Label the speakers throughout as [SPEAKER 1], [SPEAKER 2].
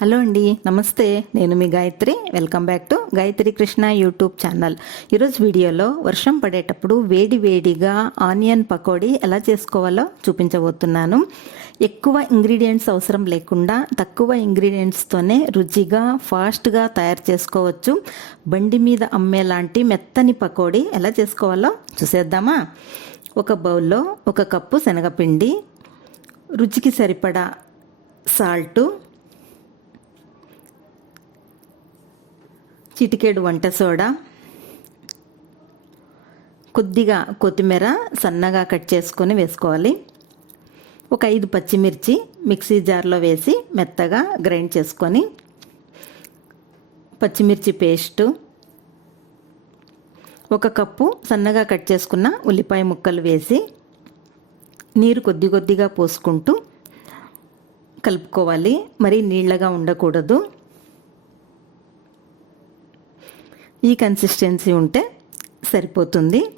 [SPEAKER 1] Hello అండి నమస్తే. నేను మీ Gayatri. Welcome back to Gayatri Krishna YouTube channel. ఈరోజు వీడియోలో వర్షం పడేటప్పుడు వేడి వేడిగా ఆనియన్ పకోడీ ఎలా చేసుకోవాలో చూపించబోతున్నాను. ఎక్కువ ఇంగ్రీడియంట్స్ అవసరం లేకుండా తక్కువ ఇంగ్రీడియంట్స్తోనే రుచిగా ఫాస్ట్గా తయారు చేసుకోవచ్చు. బండి మీద అమ్మేలాంటి మెత్తని పకోడీ ఎలా చేసుకోవాలో చూసేద్దామా? ఒక బౌల్లో ఒక కప్పు శనగపిండి రుచికి సరిపడా సాల్టు చిటికెడు వంట సోడా కొద్దిగా కొత్తిమీర సన్నగా కట్ చేసుకొని వేసుకోవాలి. ఒక ఐదు పచ్చిమిర్చి మిక్సీ జార్లో వేసి మెత్తగా గ్రైండ్ చేసుకొని పచ్చిమిర్చి పేస్టు ఒక కప్పు సన్నగా కట్ చేసుకున్న ఉల్లిపాయ ముక్కలు వేసి నీరు కొద్ది కొద్దిగా పోసుకుంటూ కలుపుకోవాలి. మరీ నీళ్ళగా ఉండకూడదు. ఈ కన్సిస్టెన్సీ ఉంటే సరిపోతుంది.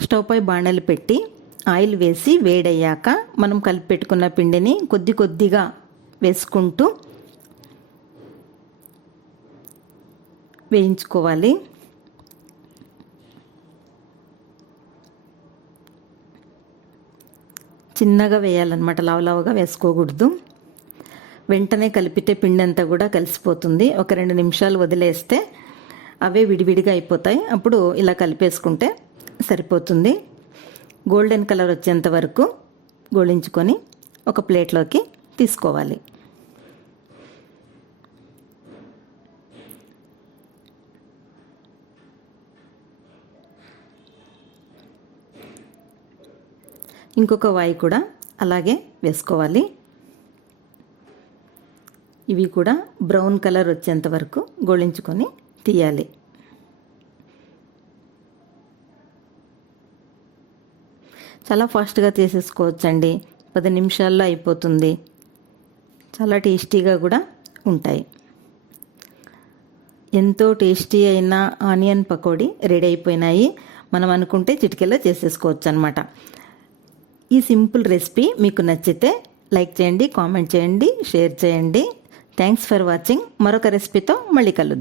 [SPEAKER 1] స్టవ్ పై బాణలు పెట్టి ఆయిల్ వేసి వేడయ్యాక మనం కలిపి పెట్టుకున్న పిండిని కొద్ది కొద్దిగా వేసుకుంటూ వేయించుకోవాలి. చిన్నగా వేయాలన్నమాట లావలావుగా వేసుకోకూడదు. వెంటనే కలిపితే పిండి అంతా కూడా కలిసిపోతుంది. ఒక రెండు నిమిషాలు వదిలేస్తే అవే విడివిడిగా అయిపోతాయి. అప్పుడు ఇలా కలిపేసుకుంటే సరిపోతుంది. గోల్డెన్ కలర్ వచ్చేంత వరకు గోళించుకొని ఒక ప్లేట్లోకి తీసుకోవాలి. ఇంకొక వాయి కూడా అలాగే వేసుకోవాలి. ఇవి కూడా బ్రౌన్ కలర్ వచ్చేంత వరకు గోళించుకొని తీయాలి. చాలా ఫాస్ట్గా చేసేసుకోవచ్చండి పది నిమిషాల్లో అయిపోతుంది. చాలా టేస్టీగా కూడా ఉంటాయి. ఎంతో టేస్టీ అయిన ఆనియన్ పకోడీ రెడీ అయిపోయినాయి. మనం అనుకుంటే చిటికెల్లో చేసేసుకోవచ్చు అనమాట ఈ సింపుల్ రెసిపీ మీకు నచ్చితే లైక్ చేయండి కామెంట్ చేయండి షేర్ చేయండి. థ్యాంక్స్ ఫర్ వాచింగ్ మరొక రెసిపీతో మళ్ళీ కలుద్దాం.